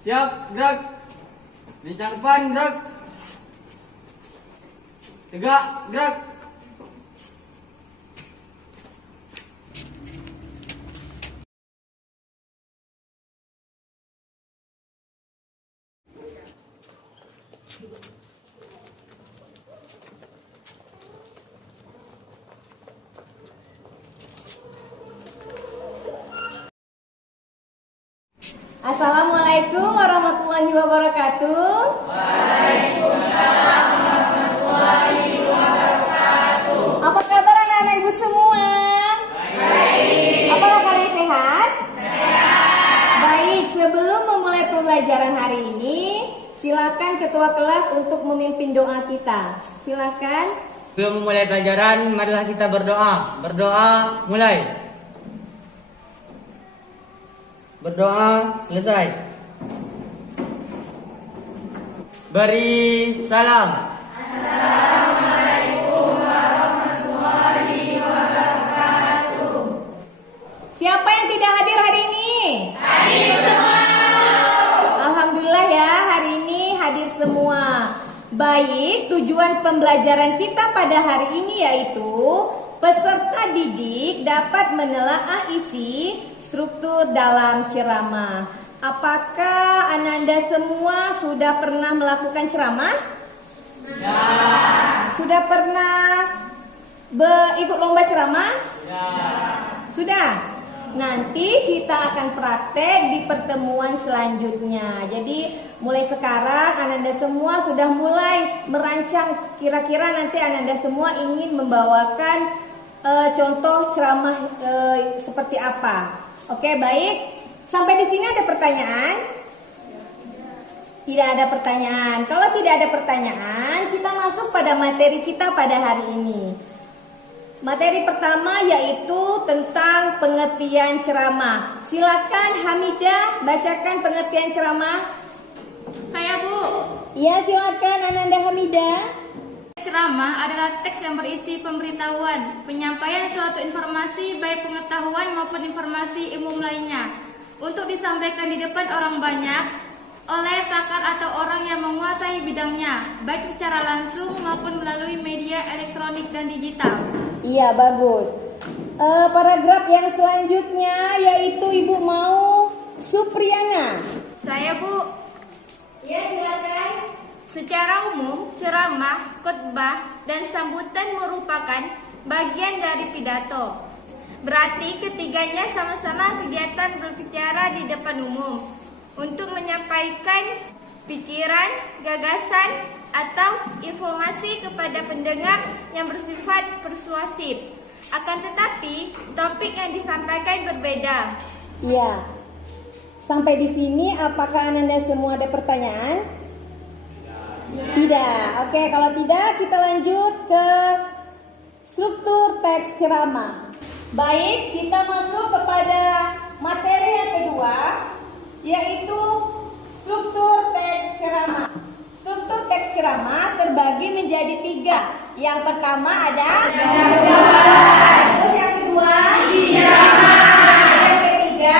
Siap, gerak. Bincang depan, gerak. Tegak, gerak. Assalamualaikum warahmatullahi wabarakatuh. Waalaikumsalam warahmatullahi wabarakatuh. Apa kabar anak-anak ibu semua? Baik. Apakah kalian sehat? Sehat. Baik, sebelum memulai pembelajaran hari ini, silakan ketua kelas untuk memimpin doa kita. Silakan. Sebelum memulai pelajaran, marilah kita berdoa. Berdoa, mulai. Berdoa, selesai. Beri salam. Assalamualaikum warahmatullahi wabarakatuh. Siapa yang tidak hadir hari ini? Hadir semua. Alhamdulillah ya, hari ini hadir semua. Baik, tujuan pembelajaran kita pada hari ini yaitu peserta didik dapat menelaah isi struktur dalam ceramah. Apakah Ananda semua sudah pernah melakukan ceramah? Ya. Sudah pernah ikut lomba ceramah? Ya. Sudah? Nanti kita akan praktek di pertemuan selanjutnya. Jadi mulai sekarang Ananda semua sudah mulai merancang kira-kira nanti Ananda semua ingin membawakan contoh ceramah seperti apa. Oke, baik. Sampai di sini ada pertanyaan? Tidak ada pertanyaan. Kalau tidak ada pertanyaan, kita masuk pada materi kita pada hari ini. Materi pertama yaitu tentang pengertian ceramah. Silakan Hamidah bacakan pengertian ceramah. Saya Bu. Iya, silakan Ananda Hamidah. Ceramah adalah teks yang berisi pemberitahuan, penyampaian suatu informasi baik pengetahuan maupun informasi umum lainnya untuk disampaikan di depan orang banyak oleh pakar atau orang yang menguasai bidangnya, baik secara langsung maupun melalui media elektronik dan digital. Iya, bagus. Paragraf yang selanjutnya yaitu Ibu mau Supriyana. Saya Bu. Iya, silakan. Secara umum, ceramah, khotbah, dan sambutan merupakan bagian dari pidato. Berarti ketiganya sama-sama kegiatan berbicara di depan umum untuk menyampaikan pikiran, gagasan, atau informasi kepada pendengar yang bersifat persuasif. Akan tetapi, topik yang disampaikan berbeda. Iya. Sampai di sini apakah Ananda semua ada pertanyaan? Tidak. Oke, kalau tidak kita lanjut ke struktur teks ceramah. Baik, kita masuk kepada materi yang kedua yaitu struktur teks ceramah. Struktur teks ceramah terbagi menjadi 3. Yang pertama ada perkenalan. Terus yang kedua yang ketiga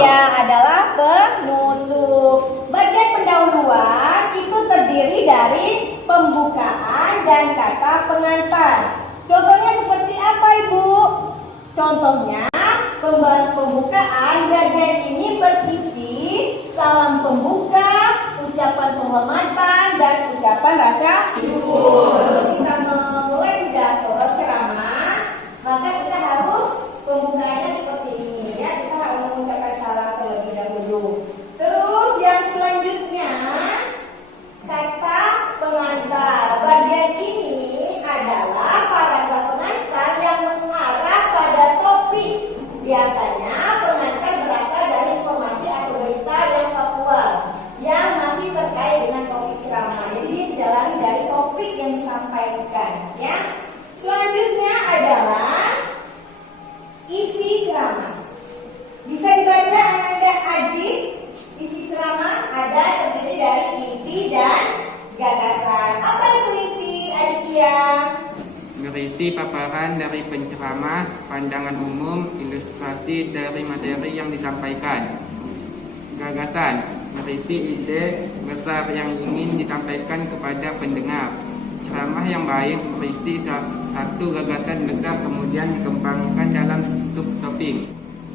iya adalah penutup. Bagian pendahuluan itu terdiri dari pembukaan dan kata pengantar. Contohnya seperti apa Ibu? Contohnya pembukaan bagian ini berisi salam pembuka, ucapan penghormatan, dan ucapan rasa syukur. Kita memulai pidato ceramah, maka kita harus pembukaannya seperti ini ya. Kita harus mengucapkan salam terlebih dahulu. Terus yang selanjutnya kata pengantar. Bagian ini adalah paragraf pengantar yang mengarah pada topik. Biasanya pengantar berasal dari informasi atau berita yang faktual yang masih terkait dengan topik ceramah. Jadi dia tidak lari dari topik yang disampaikan ya. Selanjutnya adalah isi ceramah. Bisa dibaca Ananda Adik. Isi ceramah ada terdiri dari inti dan gagasan. Apa itu inti, Aditya? Berisi paparan dari penceramah, pandangan umum, ilustrasi dari materi yang disampaikan. gagasan, berisi ide besar yang ingin disampaikan kepada pendengar. Ceramah yang baik berisi satu gagasan besar kemudian dikembangkan dalam subtopik.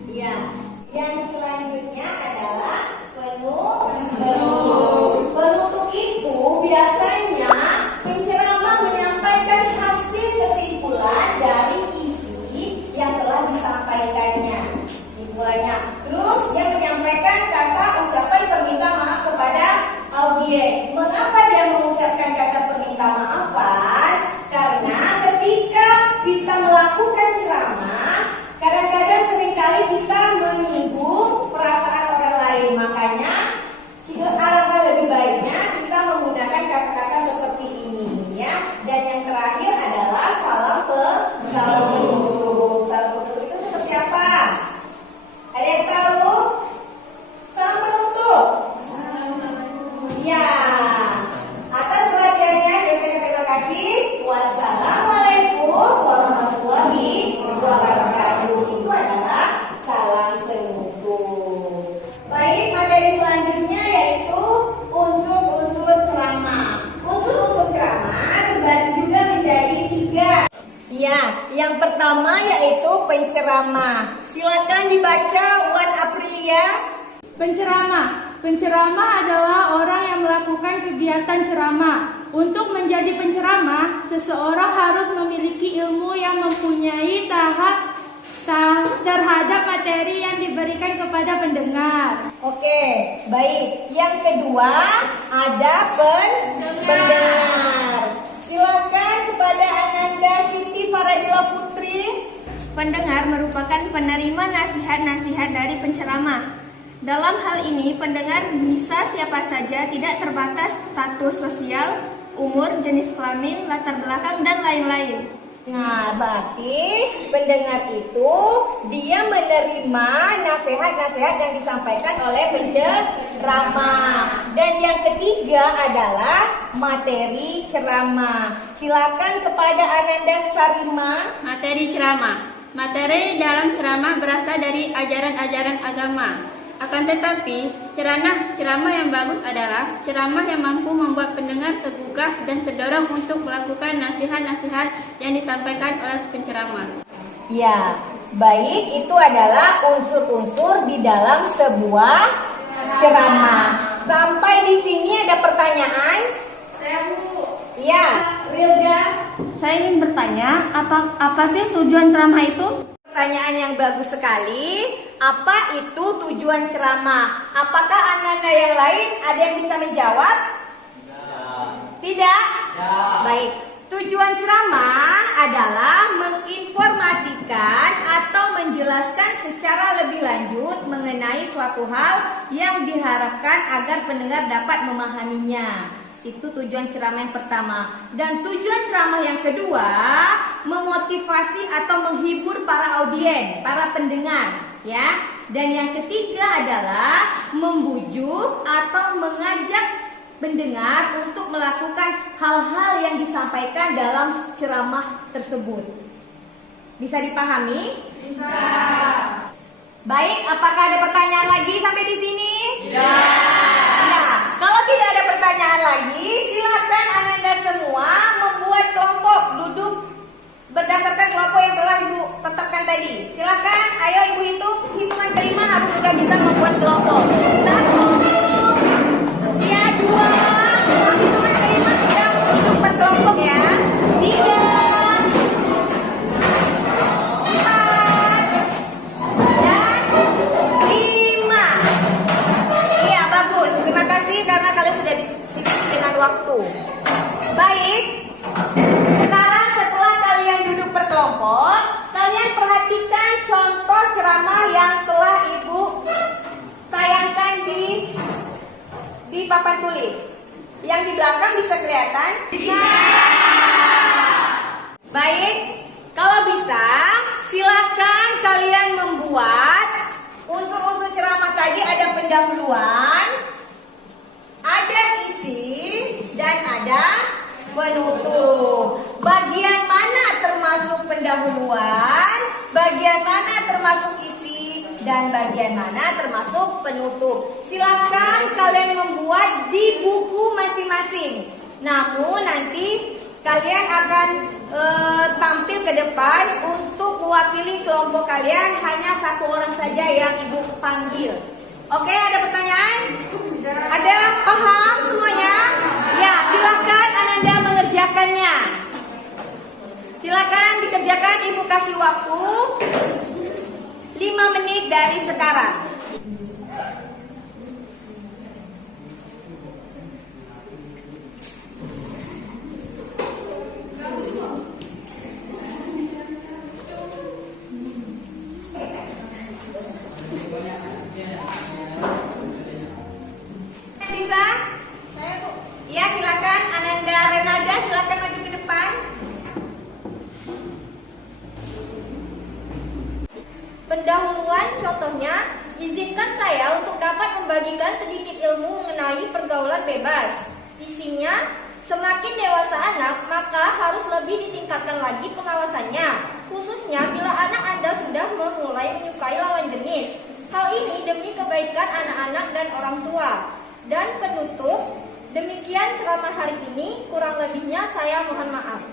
Ya, yang selanjutnya adalah penutup. Penutup itu biasanya penceramah menyampaikan hasil kesimpulan dari isi yang telah disampaikannya. Kesimpulannya. Terus dia menyampaikan kata ucapan permintaan maaf kepada audiens. Mengapa dia mengucapkan kata permintaan maafan? Karena ketika kita melakukan ceramah, kadang-kadang seringkali kita menyinggung perasaan orang lain. Makanya alangkah lebih baiknya kita menggunakan kata-kata seperti ini, ya. Dan yang terakhir adalah salam penutup. Salam penutup itu seperti apa? Ada yang tahu? Salam penutup. Ya. Atas perhatiannya saya terima kasih. Wassalamualaikum warahmatullahi wabarakatuh. Itu adalah salam penutup. Baik, materi selanjutnya yaitu unsur-unsur ceramah. Unsur-unsur ceramah terbagi juga menjadi 3. Ya, yang pertama yaitu penceramah. Silakan dibaca Wan Aprilia. Penceramah adalah orang yang melakukan kegiatan ceramah. Untuk menjadi penceramah, seseorang harus memiliki ilmu yang mempunyai tahap terhadap materi yang diberikan kepada pendengar. Oke, baik. Yang kedua ada pendengar. Silakan kepada Ananda Siti Faradila Putri. Pendengar merupakan penerima nasihat-nasihat dari penceramah. Dalam hal ini, pendengar bisa siapa saja, tidak terbatas status sosial, umur, jenis kelamin, latar belakang, dan lain-lain. Nah, berarti pendengar itu dia menerima nasihat-nasihat yang disampaikan oleh penceramah. Dan yang ketiga adalah materi ceramah. Silakan kepada Ananda Sarima. Materi ceramah. Materi dalam ceramah berasal dari ajaran-ajaran agama. Akan tetapi, ceramah yang bagus adalah ceramah yang mampu membuat pendengar tergugah dan terdorong untuk melakukan nasihat-nasihat yang disampaikan oleh penceramah. Ya, baik, itu adalah unsur-unsur di dalam sebuah ceramah. Sampai di sini ada pertanyaan? Ya, Rilda. Saya ingin bertanya, apa sih tujuan ceramah itu? Pertanyaan yang bagus sekali. Apa itu tujuan ceramah? Apakah Ananda yang lain ada yang bisa menjawab? Tidak? Baik. Tujuan ceramah adalah menginformasikan atau menjelaskan secara lebih lanjut mengenai suatu hal yang diharapkan agar pendengar dapat memahaminya. Itu tujuan ceramah yang pertama. Dan tujuan ceramah yang kedua, memotivasi atau menghibur para audiens, para pendengar, ya. Dan yang ketiga adalah membujuk atau mengajak pendengar untuk melakukan hal-hal yang disampaikan dalam ceramah tersebut. Bisa dipahami? Bisa. Baik, apakah ada pertanyaan lagi sampai di sini? Ya. Kalau tidak ada pertanyaan lagi, silakan Ananda semua membuat kelompok duduk berdasarkan kelompok yang telah Ibu tetapkan tadi. Silakan, ayo Ibu hitungan kelima harus sudah bisa membuat kelompok. 1, ya 2, hitungan kelima sudah duduk berkelompok ya. 3, 4, dan 5. Iya, bagus. Terima kasih karena kalian sudah disiplin dengan waktu. Baik. Sekarang setelah kalian duduk berkelompok, kalian perhatikan contoh ceramah yang telah Ibu tayangkan di papan tulis. Yang di belakang bisa kelihatan? Bisa. Baik, kalau bisa silakan kalian membuat unsur-unsur ceramah tadi. Ada pendahuluan, ada isi, dan ada penutup. Bagian mana termasuk pendahuluan, bagian mana termasuk isi, dan bagian mana termasuk penutup. Silakan kalian membuat di buku masing-masing. Namun nanti kalian akan tampil ke depan untuk mewakili kelompok kalian, hanya satu orang saja yang ibu panggil. Oke, ada pertanyaan? Ada? Paham semuanya? Ya, silakan Ananda mengerjakannya. Silakan dikerjakan, ibu kasih waktu 5 menit dari sekarang. Bisa? Saya, Bu. Ya, silakan Ananda Renalda, silakan maju ke depan. Pendahuluan contohnya, izinkan saya untuk dapat membagikan sedikit ilmu mengenai pergaulan bebas. Isinya, semakin dewasa anak, maka harus lebih ditingkatkan lagi pengawasannya, khususnya bila anak Anda sudah memulai menyukai lawan jenis. Hal ini demi kebaikan anak-anak dan orang tua. Dan penutup, demikian ceramah hari ini, kurang lebihnya saya mohon maaf.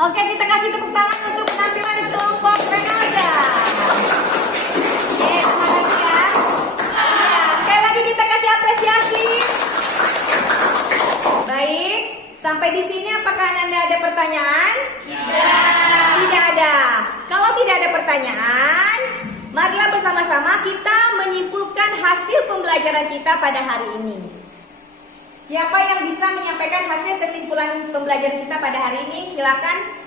Oke, kita kasih tepuk tangan untuk penampilan kelompok Renalda. Oke, semangat ya. Ya, sekali lagi kita kasih apresiasi. Baik, sampai di sini apakah Ananda ada pertanyaan? Tidak ada. Kalau tidak ada pertanyaan, marilah bersama-sama kita menyimpulkan hasil pembelajaran kita pada hari ini. Siapa yang bisa menyampaikan hasil kesimpulan pembelajaran kita pada hari ini? Silakan.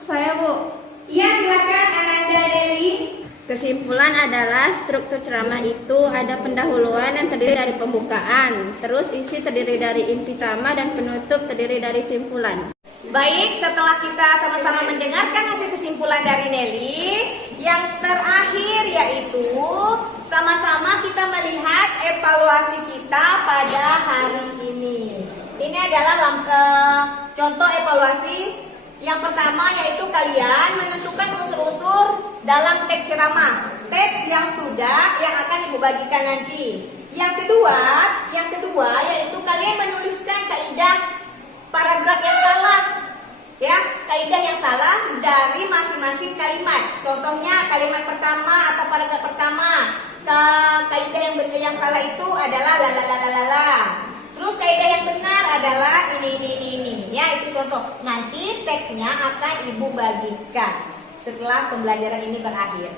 Saya, Bu. Iya, silakan Ananda Dewi. Kesimpulan adalah struktur ceramah itu ada pendahuluan yang terdiri dari pembukaan, terus isi terdiri dari inti ceramah, dan penutup terdiri dari simpulan. Baik, setelah kita sama-sama mendengarkan hasil kesimpulan dari Nelly, yang terakhir yaitu sama-sama kita melihat evaluasi kita pada hari ini. Ini adalah contoh evaluasi. Yang pertama yaitu kalian menentukan unsur-unsur dalam teks ceramah, teks yang akan ibu bagikan nanti. Yang kedua yaitu kalian menuliskan kaidah paragraf yang salah, ya, kaidah yang salah dari masing-masing kalimat. Contohnya kalimat pertama atau paragraf pertama, kaidah yang salah itu adalah la. Terus kaidah yang benar adalah ini. Ya, itu contoh. Nanti teksnya akan ibu bagikan setelah pembelajaran ini berakhir.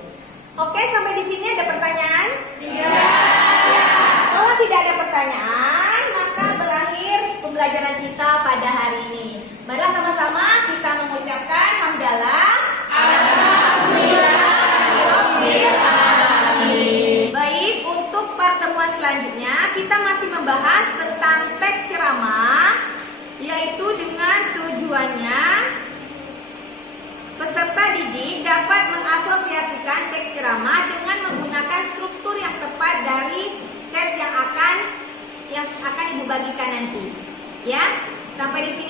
Oke, sampai di sini ada pertanyaan? Tidak. Ya. Kalau tidak ada pertanyaan, maka berakhir pembelajaran kita pada hari ini. Marilah sama-sama kita mengucapkan hamdalah. Alhamdulillah. Baik, untuk pertemuan selanjutnya kita masih membahas tentang teks ceramah, yaitu dengan tujuannya peserta didik dapat mengasosiasikan teks ceramah dengan menggunakan struktur yang tepat dari teks yang akan ibu bagikan nanti. Ya, sampai di sini